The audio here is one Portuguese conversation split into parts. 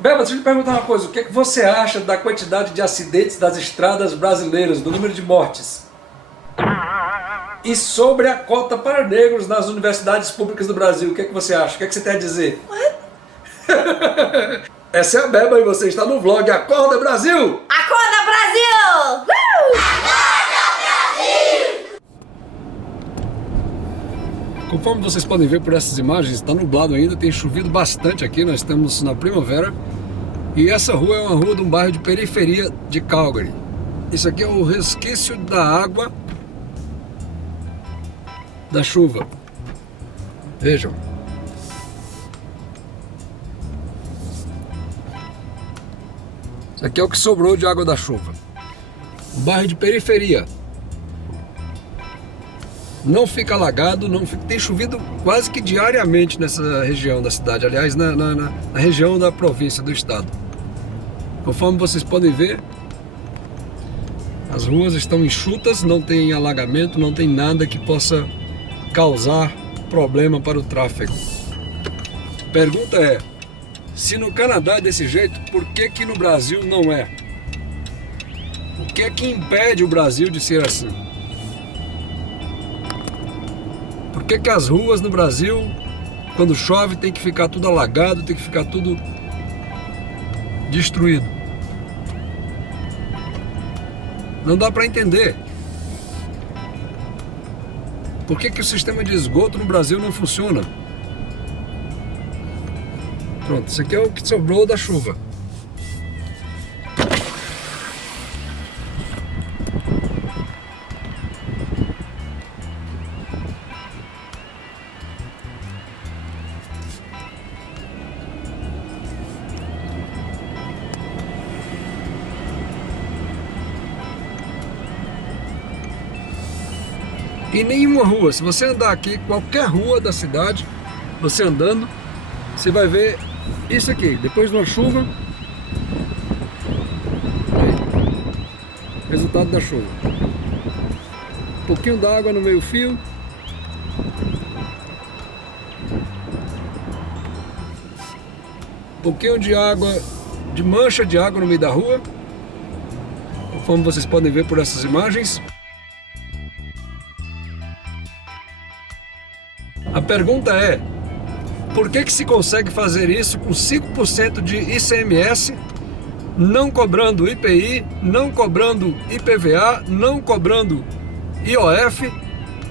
Beba, deixa eu te perguntar uma coisa. O que é que você acha da quantidade de acidentes das estradas brasileiras, do número de mortes? E sobre a cota para negros nas universidades públicas do Brasil, o que é que você acha? O que é que você tem a dizer? Essa é a Beba e você está no vlog Acorda Brasil! Acorda, Brasil! Conforme vocês podem ver por essas imagens, está nublado ainda, tem chovido bastante aqui, nós estamos na primavera. E essa rua é uma rua de um bairro de periferia de Calgary. Isso aqui é o resquício da água da chuva. Vejam. Isso aqui é o que sobrou de água da chuva. Um bairro de periferia. Não fica alagado, não fica... tem chovido quase que diariamente nessa região da cidade, aliás, na região da província, do estado. Conforme vocês podem ver, as ruas estão enxutas, não tem alagamento, não tem nada que possa causar problema para o tráfego. A pergunta é, se no Canadá é desse jeito, por que que no Brasil não é? O que é que impede o Brasil de ser assim? Por que que as ruas no Brasil, quando chove, tem que ficar tudo alagado, tem que ficar tudo destruído? Não dá para entender. Por que que o sistema de esgoto no Brasil não funciona? Pronto, isso aqui é o que sobrou da chuva. Em nenhuma rua, se você andar aqui, qualquer rua da cidade, você andando, você vai ver isso aqui, depois de uma chuva, aí, resultado da chuva. Um pouquinho d'água no meio fio. Um pouquinho de água, de mancha de água no meio da rua, conforme vocês podem ver por essas imagens. A pergunta é, por que que se consegue fazer isso com 5% de ICMS, não cobrando IPI, não cobrando IPVA, não cobrando IOF,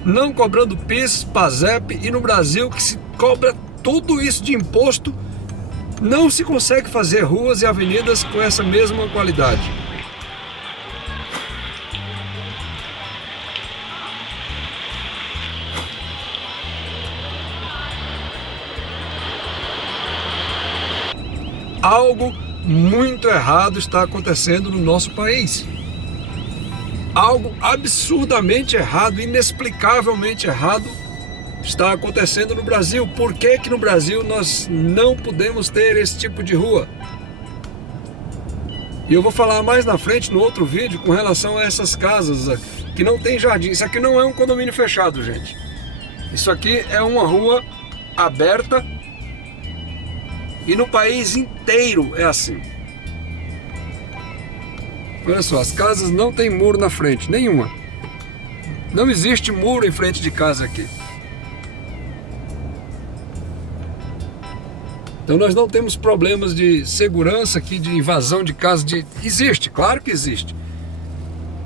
não cobrando PIS, PASEP, e no Brasil que se cobra tudo isso de imposto, não se consegue fazer ruas e avenidas com essa mesma qualidade? Algo muito errado está acontecendo no nosso país. Algo absurdamente errado, inexplicavelmente errado está acontecendo no Brasil. Por que que no Brasil nós não podemos ter esse tipo de rua? E eu vou falar mais na frente, no outro vídeo, com relação a essas casas que não tem jardim. Isso aqui não é um condomínio fechado, gente. Isso aqui é uma rua aberta. E no país inteiro é assim. Olha só, as casas não tem muro na frente, nenhuma. Não existe muro em frente de casa aqui. Então nós não temos problemas de segurança aqui, de invasão de casa. Existe, claro que existe.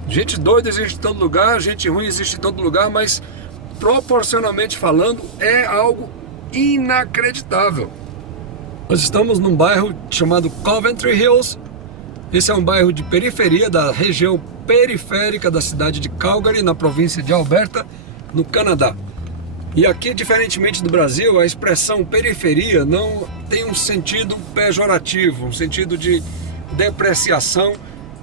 Gente doida existe em todo lugar, gente ruim existe em todo lugar, mas proporcionalmente falando é algo inacreditável. Nós estamos num bairro chamado Coventry Hills. Esse é um bairro de periferia, da região periférica da cidade de Calgary, na província de Alberta, no Canadá. E aqui, diferentemente do Brasil, a expressão periferia não tem um sentido pejorativo, um sentido de depreciação.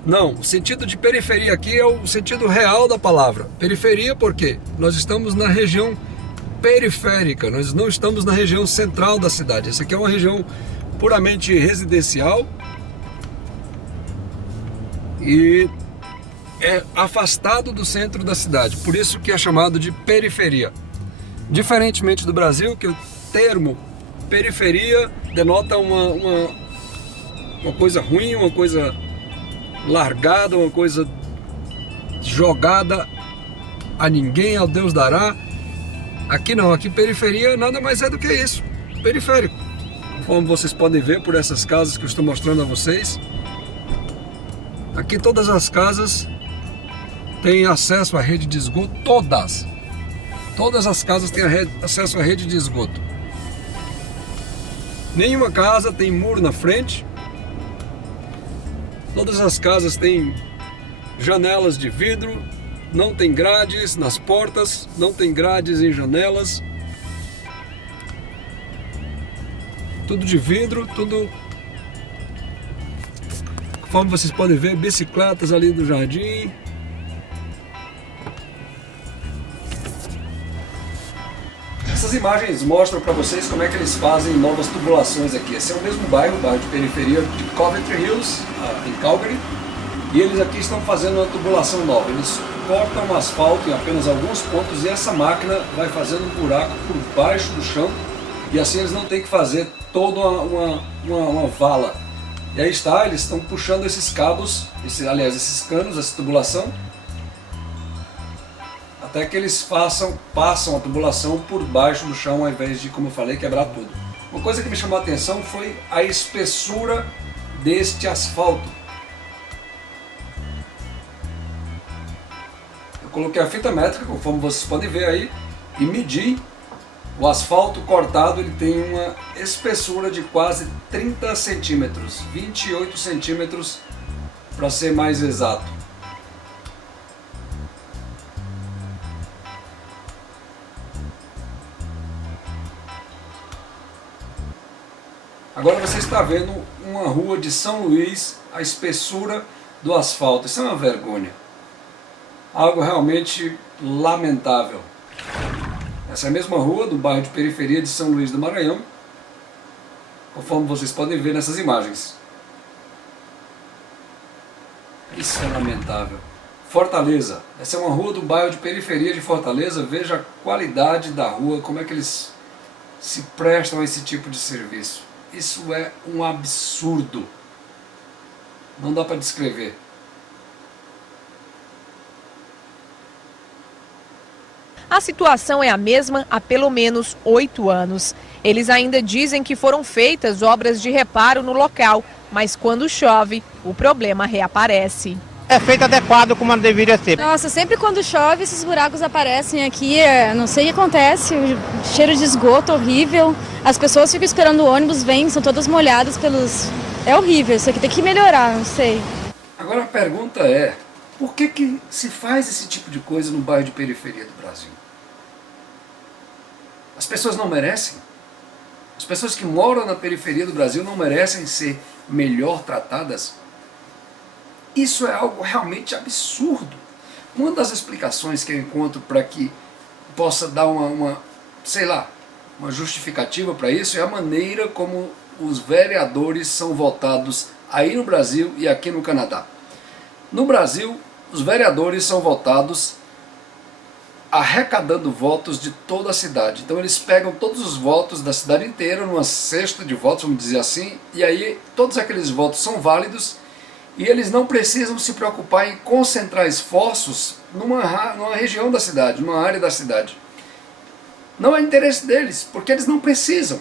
Não, o sentido de periferia aqui é o sentido real da palavra. Periferia por quê? Nós estamos na região periférica, nós não estamos na região central da cidade. Essa aqui é uma região puramente residencial e é afastado do centro da cidade, por isso que é chamado de periferia. Diferentemente do Brasil, que o termo periferia denota uma coisa ruim, uma coisa largada, uma coisa jogada a ninguém, ao Deus dará. Aqui não, aqui periferia nada mais é do que isso, periférico. Como vocês podem ver por essas casas que eu estou mostrando a vocês, aqui todas as casas têm acesso à rede de esgoto, todas as casas têm acesso à rede de esgoto. Nenhuma casa tem muro na frente, todas as casas têm janelas de vidro, não tem grades nas portas, não tem grades em janelas, tudo de vidro, tudo, conforme vocês podem ver, bicicletas ali do jardim. Essas imagens mostram para vocês como é que eles fazem novas tubulações aqui. Esse é o mesmo bairro, o bairro de periferia de Coventry Hills, em Calgary. E eles aqui estão fazendo uma tubulação nova. Eles cortam o asfalto em apenas alguns pontos e essa máquina vai fazendo um buraco por baixo do chão. E assim eles não têm que fazer toda uma vala. E aí está, eles estão puxando esses cabos, esses canos, essa tubulação, até que eles passam a tubulação por baixo do chão, ao invés de, como eu falei, quebrar tudo. Uma coisa que me chamou a atenção foi a espessura deste asfalto. Eu coloquei a fita métrica, conforme vocês podem ver aí, e medi. O asfalto cortado, ele tem uma espessura de quase 30 centímetros, 28 centímetros para ser mais exato. Agora você está vendo uma rua de São Luís, a espessura do asfalto. Isso é uma vergonha. Algo realmente lamentável. Essa é a mesma rua do bairro de periferia de São Luís do Maranhão, conforme vocês podem ver nessas imagens. Isso é lamentável. Fortaleza. Essa é uma rua do bairro de periferia de Fortaleza. Veja a qualidade da rua, como é que eles se prestam a esse tipo de serviço. Isso é um absurdo. Não dá para descrever. A situação é a mesma há pelo menos 8 anos. Eles ainda dizem que foram feitas obras de reparo no local, mas quando chove, o problema reaparece. É feito adequado como deveria ser. Nossa, sempre quando chove esses buracos aparecem aqui, não sei o que acontece, o cheiro de esgoto horrível, as pessoas ficam esperando o ônibus, vêm, são todas molhadas pelos... É horrível, isso aqui tem que melhorar, não sei. Agora a pergunta é, por que se faz esse tipo de coisa no bairro de periferia do Brasil? As pessoas não merecem? As pessoas que moram na periferia do Brasil não merecem ser melhor tratadas? Isso é algo realmente absurdo. Uma das explicações que eu encontro para que possa dar uma justificativa para isso é a maneira como os vereadores são votados aí no Brasil e aqui no Canadá. No Brasil, os vereadores são votados arrecadando votos de toda a cidade. Então eles pegam todos os votos da cidade inteira numa cesta de votos, vamos dizer assim, e aí todos aqueles votos são válidos e eles não precisam se preocupar em concentrar esforços numa região da cidade, numa área da cidade. Não é interesse deles, porque eles não precisam.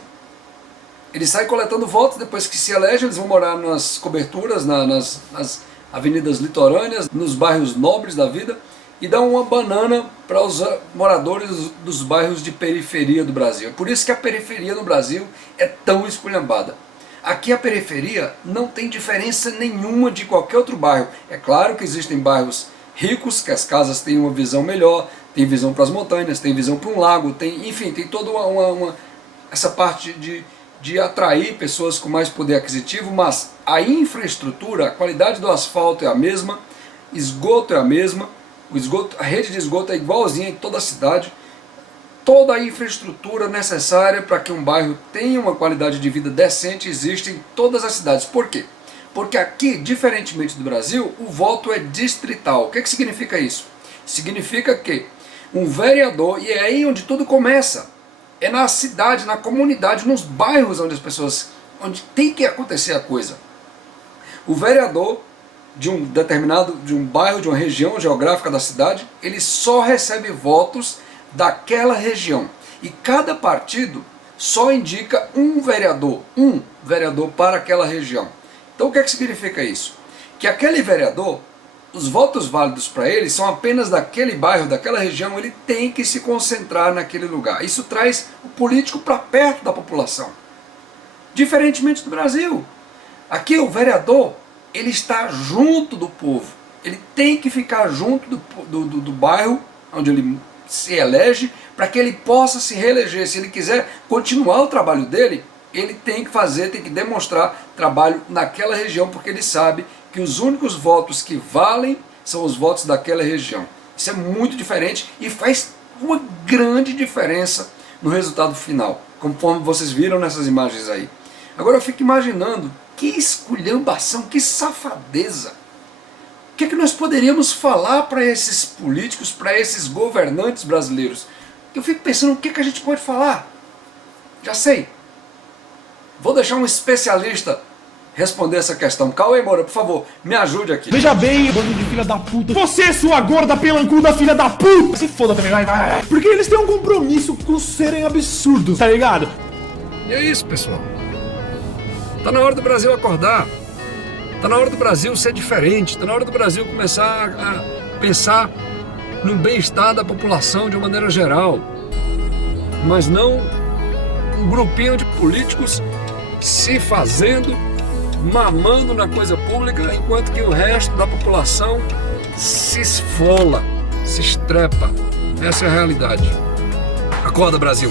Eles saem coletando votos, depois que se elegem, eles vão morar nas coberturas, nas avenidas litorâneas, nos bairros nobres da vida, e dão uma banana para os moradores dos bairros de periferia do Brasil. É por isso que a periferia no Brasil é tão esculhambada. Aqui a periferia não tem diferença nenhuma de qualquer outro bairro. É claro que existem bairros ricos, que as casas têm uma visão melhor, tem visão para as montanhas, tem visão para um lago, enfim, tem toda essa parte de atrair pessoas com mais poder aquisitivo, mas a infraestrutura, a qualidade do asfalto é a mesma, esgoto é a mesma, a rede de esgoto é igualzinha em toda a cidade, toda a infraestrutura necessária para que um bairro tenha uma qualidade de vida decente existe em todas as cidades. Por quê? Porque aqui, diferentemente do Brasil, o voto é distrital. O que significa isso? Significa que um vereador, e é aí onde tudo começa, é na cidade, na comunidade, nos bairros onde as pessoas, onde tem que acontecer a coisa. O vereador de um bairro, de uma região geográfica da cidade, ele só recebe votos daquela região. E cada partido só indica um vereador para aquela região. Então o que é que significa isso? Que aquele vereador, os votos válidos para ele são apenas daquele bairro, daquela região, ele tem que se concentrar naquele lugar. Isso traz o político para perto da população. Diferentemente do Brasil. Aqui o vereador, ele está junto do povo. Ele tem que ficar junto do bairro onde ele se elege, para que ele possa se reeleger. Se ele quiser continuar o trabalho dele, ele tem que demonstrar trabalho naquela região, porque ele sabe que os únicos votos que valem são os votos daquela região. Isso é muito diferente e faz uma grande diferença no resultado final, conforme vocês viram nessas imagens aí. Agora eu fico imaginando, que esculhambação, que safadeza. O que é que nós poderíamos falar para esses políticos, para esses governantes brasileiros? Eu fico pensando, o que é que a gente pode falar? Já sei. Vou deixar um especialista responder essa questão. Cauê Moura, por favor, me ajude aqui. Veja bem, bando de filha da puta. Você, sua gorda pelancuda filha da puta. Se foda também, vai. Porque eles têm um compromisso com serem absurdos, tá ligado? E é isso, pessoal. Tá na hora do Brasil acordar. Tá na hora do Brasil ser diferente. Tá na hora do Brasil começar a pensar no bem-estar da população de uma maneira geral. Mas não um grupinho de políticos se fazendo, mamando na coisa pública, enquanto que o resto da população se esfola, se estrepa. Essa é a realidade. Acorda, Brasil!